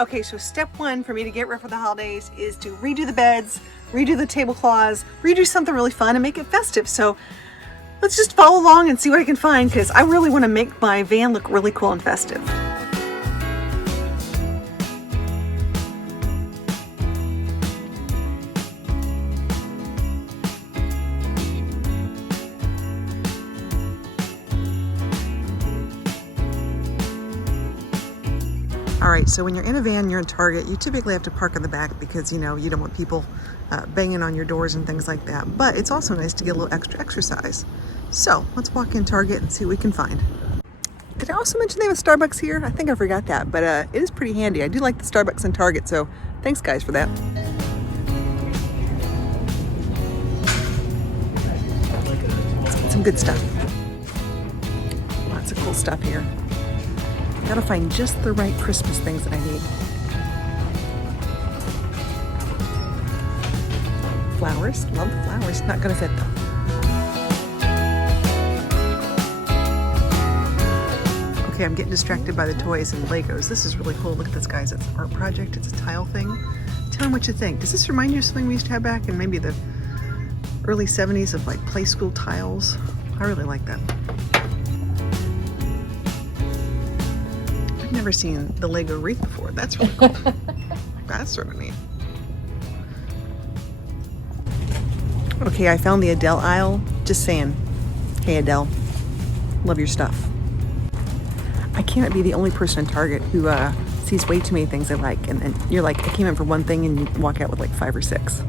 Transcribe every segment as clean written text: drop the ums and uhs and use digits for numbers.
Okay, so step one for me to get ready for the holidays is to redo the beds, redo the tablecloths, redo something really fun and make it festive. So let's just follow along and see what I can find, because I really want to make my van look really cool and festive. All right, so when you're in a van, you're in Target, you typically have to park in the back because, you know, you don't want people banging on your doors and things like that. But it's also nice to get a little extra exercise. So let's walk in Target and see what we can find. Did I also mention they have a Starbucks here? I think I forgot that, but it is pretty handy. I do like the Starbucks in Target, so thanks guys for that. Let's get some good stuff. Lots of cool stuff here. Gotta find just the right Christmas things that I need. Flowers, love the flowers. Not gonna fit though. Okay, I'm getting distracted by the toys and Legos. This is really cool. Look at this, guys. It's an art project. It's a tile thing. Tell me what you think. Does this remind you of something we used to have back in maybe the early 70s of like play school tiles? I really like that. I've never seen the Lego wreath before. That's really cool. That's sort of neat. Okay, I found the Adele aisle. Just saying. Hey Adele, love your stuff. I can't be the only person in Target who sees way too many things I like, and you're like, I came in for one thing and you walk out with like 5 or 6.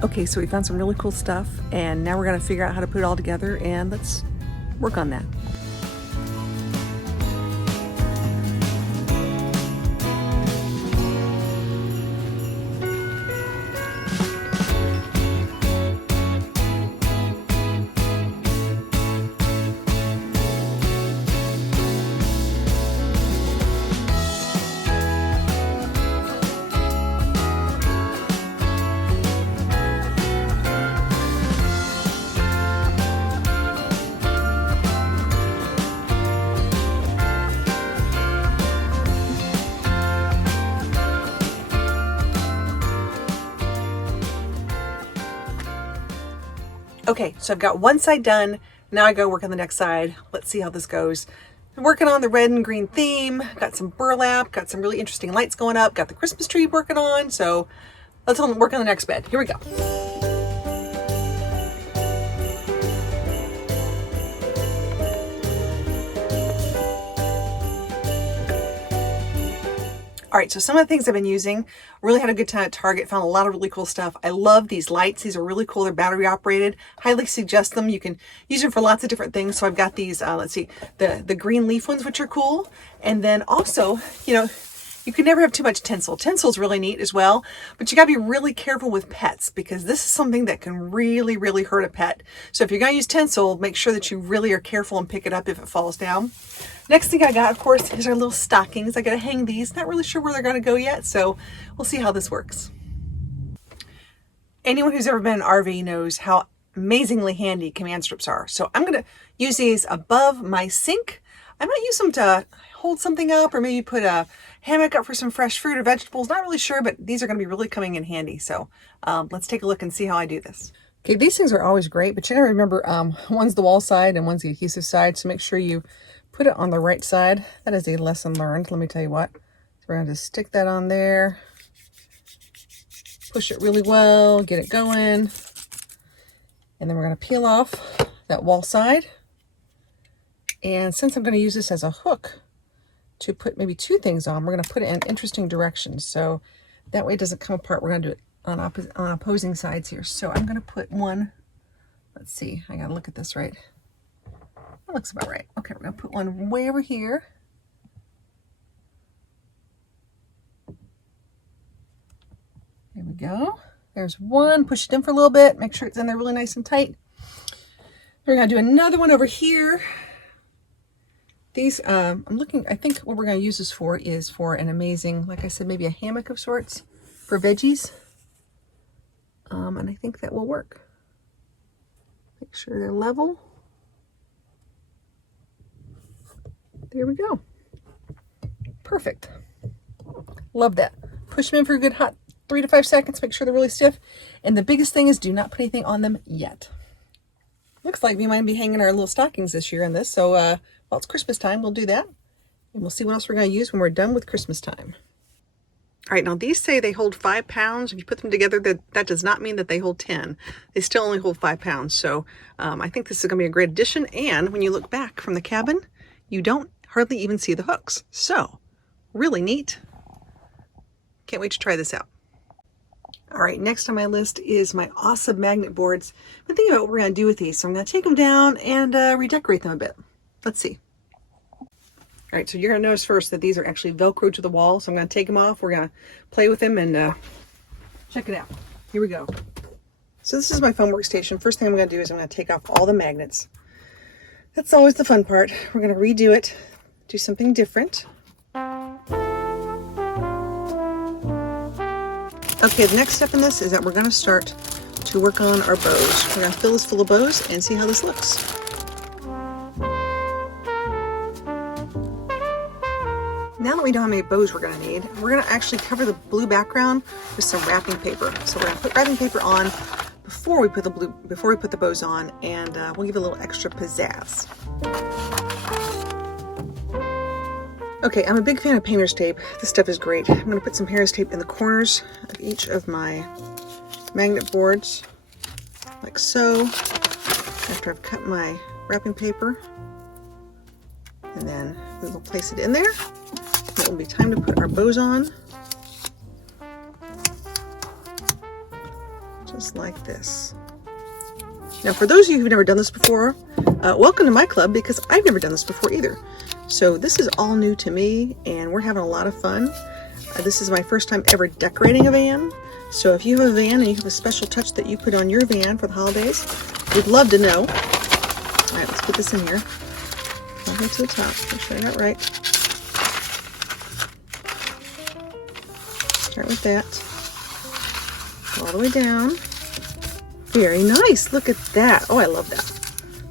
Okay, so we found some really cool stuff, and now we're gonna figure out how to put it all together, and let's work on that. Okay, so I've got one side done. Now I go work on the next side. Let's see how this goes. I'm working on the red and green theme. Got some burlap, got some really interesting lights going up, got the Christmas tree working on. So let's work on the next bed. Here we go. All right, so some of the things I've been using, really had a good time at Target, found a lot of really cool stuff. I love these lights. These are really cool. They're battery operated. Highly suggest them. You can use them for lots of different things. So I've got these, let's see, the green leaf ones, which are cool. And then also, you know, you can never have too much tinsel. Tinsel's really neat as well, but you gotta be really careful with pets because this is something that can really, really hurt a pet. So if you're gonna use tinsel, make sure that you really are careful and pick it up if it falls down. Next thing I got, of course, is our little stockings. I gotta hang these. Not really sure where they're gonna go yet, so we'll see how this works. Anyone who's ever been in an RV knows how amazingly handy command strips are. So I'm gonna use these above my sink. I might use them to hold something up or maybe put a hammock up for some fresh fruit or vegetables. Not really sure, but these are going to be really coming in handy. So let's take a look and see how I do this. Okay, these things are always great, but you gotta remember one's the wall side and one's the adhesive side. So make sure you put it on the right side. That is a lesson learned. Let me tell you what. So we're going to stick that on there. Push it really well, get it going. And then we're going to peel off that wall side. And since I'm going to use this as a hook to put maybe 2 things on, we're going to put it in interesting directions. So that way it doesn't come apart. We're going to do it on opposing sides here. So I'm going to put one, let's see, I got to look at this right. That looks about right. Okay, we're going to put one way over here. There we go. There's one. Push it in for a little bit. Make sure it's in there really nice and tight. We're going to do another one over here. These, I'm looking, I think what we're going to use this for is for an amazing, like I said, maybe a hammock of sorts for veggies. And I think that will work. Make sure they're level. There we go. Perfect. Love that. Push them in for a good hot 3 to 5 seconds. Make sure they're really stiff. And the biggest thing is do not put anything on them yet. Looks like we might be hanging our little stockings this year in this. So while it's Christmas time, we'll do that. And we'll see what else we're going to use when we're done with Christmas time. All right, now these say they hold 5 pounds. If you put them together, that does not mean that they hold 10. They still only hold 5 pounds. So I think this is going to be a great addition. And when you look back from the cabin, you don't hardly even see the hooks. So really neat. Can't wait to try this out. All right, next on my list is my awesome magnet boards. I'm thinking about what we're going to do with these. So I'm going to take them down and redecorate them a bit. Let's see. All right, so you're going to notice first that these are actually Velcro to the wall. So I'm going to take them off. We're going to play with them and check it out. Here we go. So this is my fun workstation. First thing I'm going to do is I'm going to take off all the magnets. That's always the fun part. We're going to redo it, do something different. Okay, the next step in this is that we're going to start to work on our bows. We're going to fill this full of bows and see how this looks. Now that we know how many bows we're going to need, we're going to actually cover the blue background with some wrapping paper. So we're going to put wrapping paper on before we put the bows on, and we'll give it a little extra pizzazz. Okay, I'm a big fan of painter's tape. This stuff is great. I'm going to put some painter's tape in the corners of each of my magnet boards, like so, after I've cut my wrapping paper. And then we'll place it in there. It will be time to put our bows on. Just like this. Now, for those of you who've never done this before, welcome to my club, because I've never done this before either. So this is all new to me, and we're having a lot of fun. This is my first time ever decorating a van. So if you have a van and you have a special touch that you put on your van for the holidays, we'd love to know. All right, let's put this in here. I'll go to the top. Make sure I got right. Start with that. Go all the way down. Very nice. Look at that. Oh, I love that.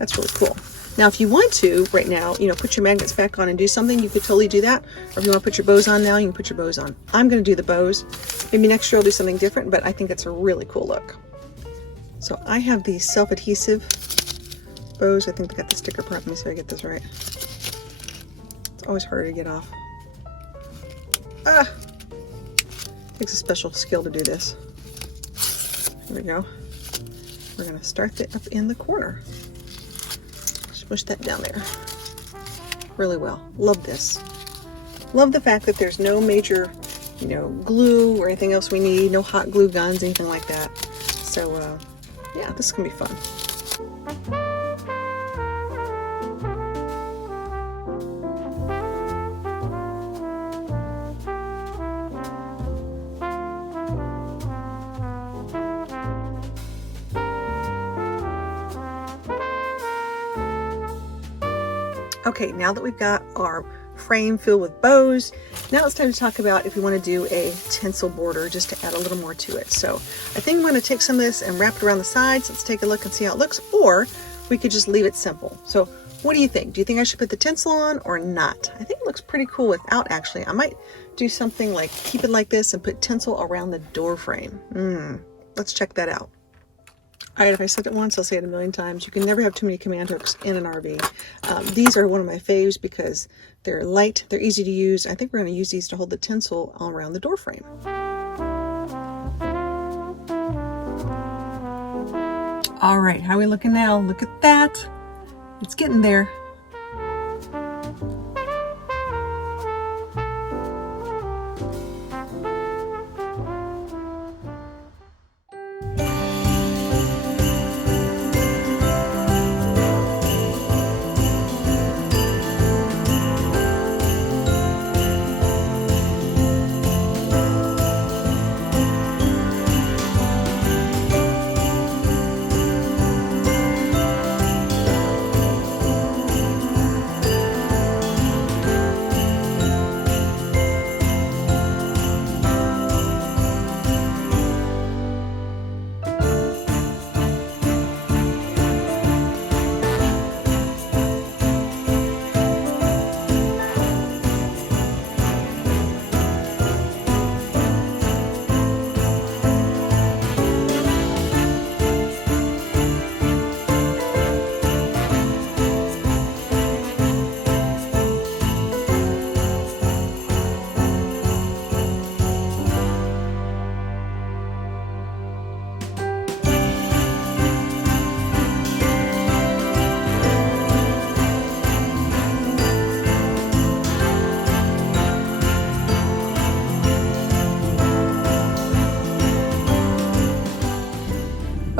That's really cool. Now, if you want to, right now, put your magnets back on and do something, you could totally do that. Or if you want to put your bows on now, you can put your bows on. I'm going to do the bows. Maybe next year I'll do something different, but I think it's a really cool look. So I have these self-adhesive bows. I think they got the sticker part. Let me see if I get this right. It's always harder to get off. Takes a special skill to do this. Here we go. We're going to start it up in the corner. Push that down there really well. Love this. Love the fact that there's no major, glue or anything else we need. No hot glue guns, anything like that. So, yeah, this is gonna be fun. Okay, now that we've got our frame filled with bows, now it's time to talk about if we want to do a tinsel border just to add a little more to it. So I think I'm going to take some of this and wrap it around the sides. Let's take a look and see how it looks, or we could just leave it simple. So what do you think? Do you think I should put the tinsel on or not? I think it looks pretty cool without, actually. I might do something like keep it like this and put tinsel around the door frame. Let's check that out. All right, if I said it once, I'll say it a million times. You can never have too many command hooks in an RV. These are one of my faves because they're light, they're easy to use. I think we're going to use these to hold the tinsel all around the door frame. All right, how are we looking now? Look at that. It's getting there.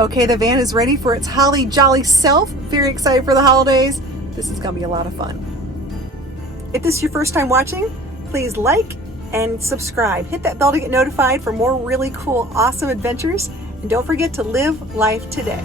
Okay, the van is ready for its holly jolly self. Very excited for the holidays. This is gonna be a lot of fun. If this is your first time watching, please like and subscribe. Hit that bell to get notified for more really cool, awesome adventures. And don't forget to live life today.